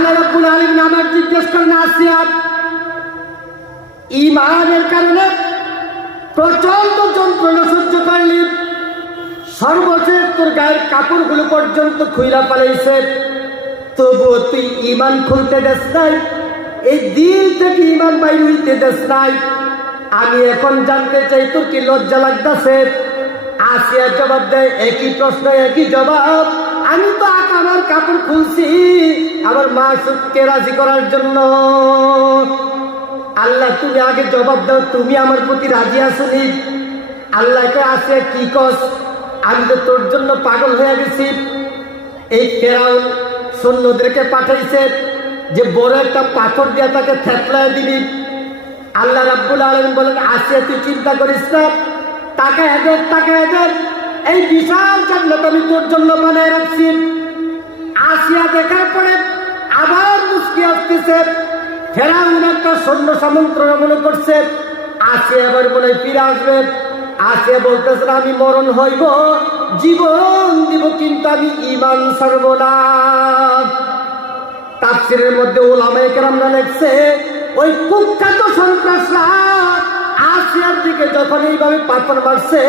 আল্লাহ রাব্বুল আলামিন আমার জিজ্ঞেস করেন আসিয়া ইমানের কারণে প্রচণ্ড যন্ত্রণা সহ্য করলি সর্বশেষ তোর গায়ের কাপড়গুলো পর্যন্ত খুইরা পালাইছে তবুও তুই ইমান খুলতে দেস নাই, এই দিল থেকে ইমান বাইর হইতে দেস নাই। আমি এখন জানতে চাই, তোর কি লজ্জা লাগতেছে? আসিয়া জবাব দেয়, একই প্রশ্ন, একই জবাব। আমি তো আমার কাপড় খুলছি, আমার মা সুখকে রাজি করার জন্য। আল্লাহ, তুমি আগে জবাব দাও, তুমি আমার প্রতি রাজি আসনি আল্লাহকে আসে কি কস? আমি তো তোর জন্য পাগল হয়ে গেছি। এই ফেরাউন সৈন্যদেরকে পাঠাইছে যে বড় একটা পাথর দিয়ে তাকে থেতলায় দিবি। আল্লাহ রাব্বুল আলম বলেন আসিয়া তুই চিন্তা করিস না। টাকা এদের তাকে এদের এই বিশাল জান্নাত আমি তোর জন্য বানায় রাখছি। আসিয়া দেখার পরে আবার মুসকি আসতেছে। ফেরাউন একটা সৈন্য সামন্ত্রণ মনে করছে। আসে মনে হয় ফিরে আসবে। আসে বলতেছে, আমি মরণ হইব, জীবন দিব, কিন্তু আমি ইমান ছাড়ব না। তাফসিরের মধ্যে ওলামায়ে কেরামরা লেখছে, ওই কুখ্যাত সন্ত্রাসরা আসিয়ার দিকে যখন এইভাবে পাথর মারছে,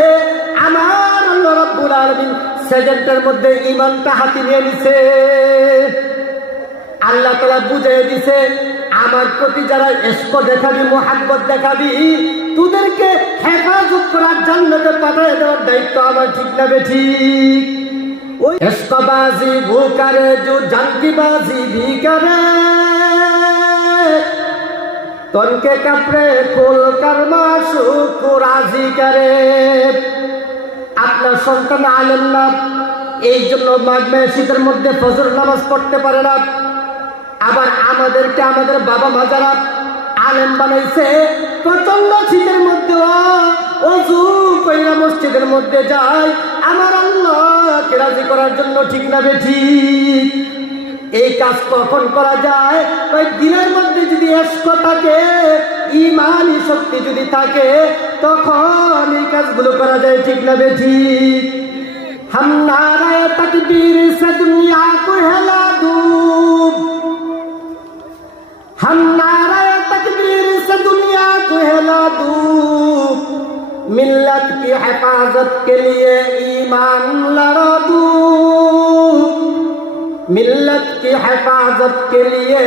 আমার আল্লাহ রাব্বুল আলামিন মধ্যে ইমানটা হাতে নিছে। আল্লাহ তালা বুঝিয়ে দিছে, আমার প্রতি যারা এসকো দেখাবি, মোহাব্বত দেখাবি, তোদেরকে হেফাজত করার জান্নাতে পাঠিয়ে দেওয়ার দায়িত্ব আমার, ঠিক না ঠিক? জো জানকিবাজি ভিকারে তনকে কাপড়ে ফুল কর্মা শুকুরাজি করে আপনার সন্তান আলেন না, এই জন্য মাঘ মাসে শীতের মধ্যে ফজর নামাজ পড়তে পারে না। আবার আমাদেরকে আমাদের বাবা মা যারা আলেম বানাইছে প্রচণ্ড শীতের মধ্যে অজু কইরা মসজিদের মধ্যে যায়। আমার আল্লাহকে রাজি করার জন্য ঠিক না বেঠি এই কাজ কখন করা যায়? ওই দিনের মধ্যে যদি এস্ক থাকে, ইমানি শক্তি যদি থাকে, তখন কাজগুলো করা যায় ঠিক না বেঠি हम नारे तकबीर से दुनिया को हिला दूं हम नारे तकबीर से दुनिया को हिला दूं मिल्लत की हिफाजत के लिए ईमान लड़ा दूं मिल्लत की हिफाजत के लिए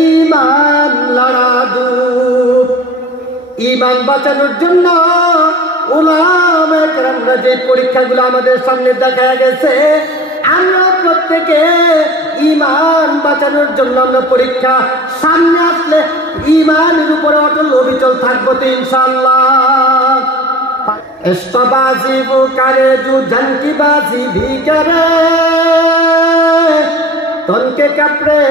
ईमान लड़ा दूं ইমান বাঁচানোর জন্য ওলাম একরামরা যে পরীক্ষাগুলো আমাদের সামনে দেখা গেছে। আমরা প্রত্যেকে ইমান বাঁচানোর জন্য আমরা পরীক্ষা সামনে আসলে ইমানের উপরে অটল অবিচল থাকব তো ইনশাল্লাহ বাজি বুকারে ভি কাপড়ে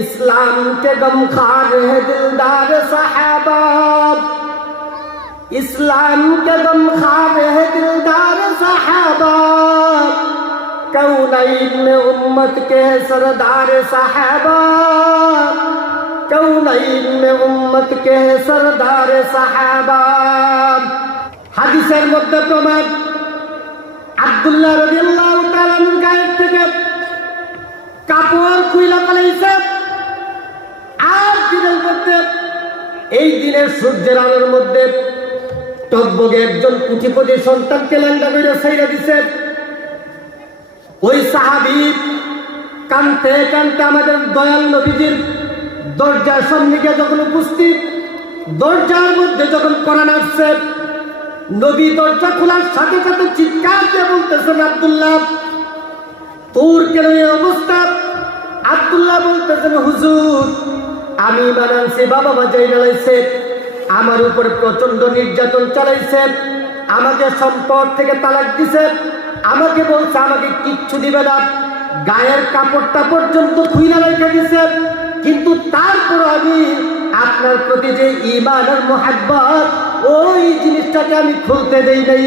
इस्लाम के गम खार है दिलदार साहबा इस्लाम के गम खार है दिलदार साहबा कौनैन में उम्मत के सरदार साहबा कौनैन में उम्मत के सरदार साहबा হাদিসের মধ্যে প্রমাণ আব্দুল্লাহ রাদিয়াল্লাহু তাআলা গায়ের থেকে কাপড় খুইলা পালাইছে আর দিনের মধ্যে, এই দিনের সূর্যের আলোর মধ্যে টকবগে একজন কুটিপতি সন্তানকে ল্যান্ডা করে সাইরা দিছে। ওই সাহাবি কানতে কানতে আমাদের দয়াল নবীজির দরজার সন্নিকে যখন উপস্থিত, দরজার মধ্যে যখন কোরআন আসছে, নবী দরজা খোলার সাথে সাথে চিৎকার দিয়ে বলতেছেন, আব্দুল্লাহ, তোর কেন অবস্থা? আব্দুল্লাহ বলতেছেন, হুজুর আমি বানানছি বাবা মা যাই আমার উপরে প্রচণ্ড নির্যাতন চালাইছে। আমাকে সম্পদ থেকে তালাক দিছে। আমাকে বলছে, আমাকে কিচ্ছু দিবে না। গায়ের কাপড়টা পর্যন্ত খুইলা রেখে দিছে। কিন্তু তারপর আমি আপনার প্রতি যে ইমান আর মোহাব্বত, ওই জিনিসটাকে আমি খুলতে দেই নাই।